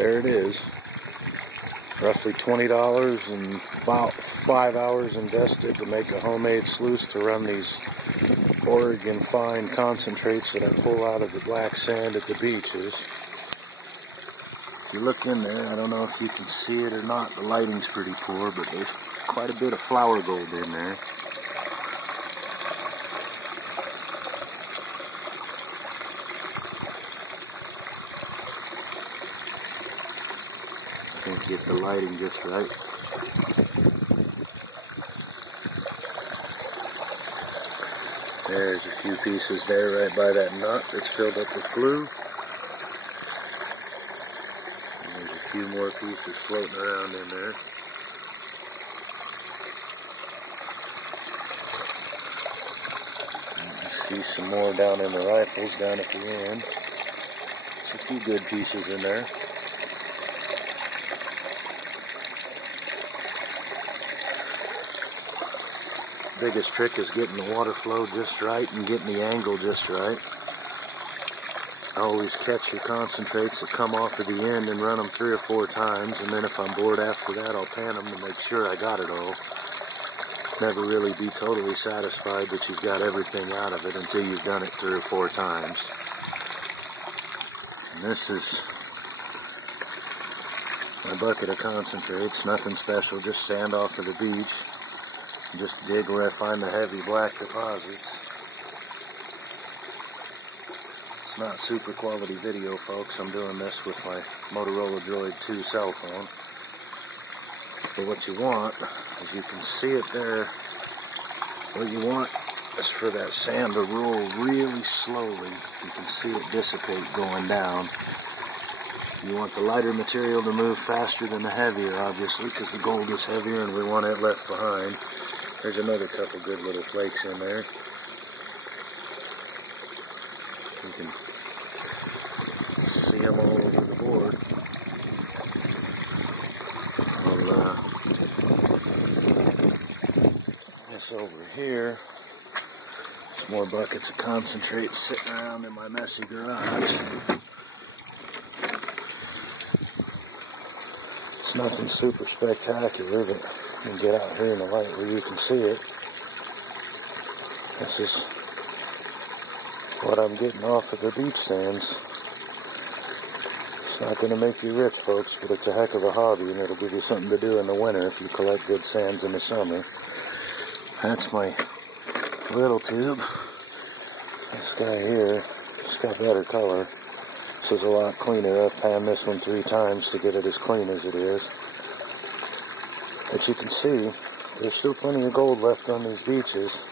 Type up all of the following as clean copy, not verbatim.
there it is. Roughly $20 and about 5 hours invested to make a homemade sluice to run these Oregon fine concentrates that I pull out of the black sand at the beaches. If you look in there, I don't know if you can see it or not, the lighting's pretty poor, but there's quite a bit of flower gold in there. Can't get the lighting just right. There's a few pieces there right by that nut that's filled up with glue. And there's a few more pieces floating around in there. And you see some more down in the rifles down at the end. There's a few good pieces in there. Biggest trick is getting the water flow just right and getting the angle just right. I always catch your concentrates that come off at the end and run them 3 or 4 times, and then if I'm bored after that, I'll pan them to make sure I got it all. Never really be totally satisfied that you've got everything out of it until you've done it 3 or 4 times. And this is my bucket of concentrates, nothing special, just sand off of the beach. Just dig where I find the heavy black deposits. It's not super quality video, folks. I'm doing this with my Motorola Droid 2 cell phone. But what you want, as you can see it there, what you want is for that sand to roll really slowly. You can see it dissipate going down. You want the lighter material to move faster than the heavier, obviously, because the gold is heavier and we want it left behind. There's another couple good little flakes in there. You can see them all over the board. This over here. Some more buckets of concentrate sitting around in my messy garage. It's nothing super spectacular, but you can get out here in the light where you can see it. This is what I'm getting off of the beach sands. It's not going to make you rich, folks, but it's a heck of a hobby, and it'll give you something to do in the winter if you collect good sands in the summer. That's my little tube. This guy here, it's got better color. This is a lot cleaner. I've panned this one 3 times to get it as clean as it is. But you can see, there's still plenty of gold left on these beaches.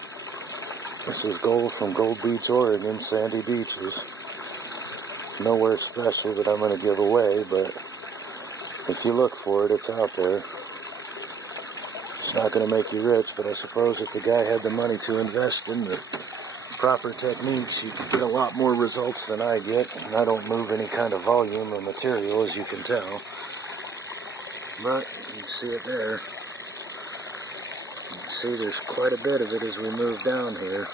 This is gold from Gold Beach, Oregon, sandy beaches. Nowhere special that I'm going to give away, but if you look for it, it's out there. It's not going to make you rich, but I suppose if the guy had the money to invest in the proper techniques, you could get a lot more results than I get. And I don't move any kind of volume or material, as you can tell. But you can see it there. You can see there's quite a bit of it as we move down here.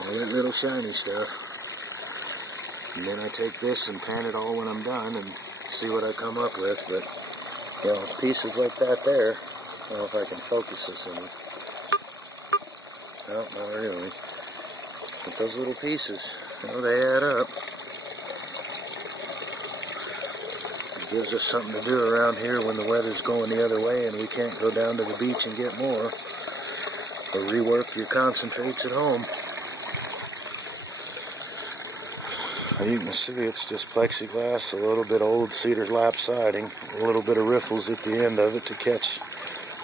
All that little shiny stuff. And then I take this and pan it all when I'm done and see what I come up with. But, you know, pieces like that there, I don't know if I can focus this any. No, not really. But those little pieces, you know, they add up. It gives us something to do around here when the weather's going the other way and we can't go down to the beach and get more. Or rework your concentrates at home. You can see it's just plexiglass, a little bit of old cedar lap siding, a little bit of riffles at the end of it to catch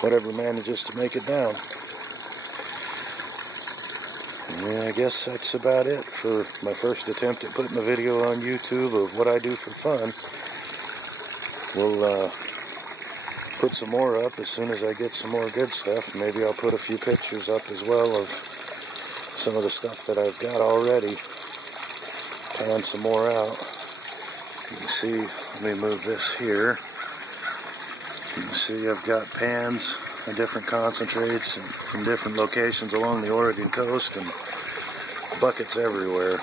whatever manages to make it down. Yeah, I guess that's about it for my first attempt at putting a video on YouTube of what I do for fun. We'll put some more up as soon as I get some more good stuff. Maybe I'll put a few pictures up as well of some of the stuff that I've got already. Pan some more out. You can see, let me move this here. You can see I've got pans and different concentrates from different locations along the Oregon coast and buckets everywhere.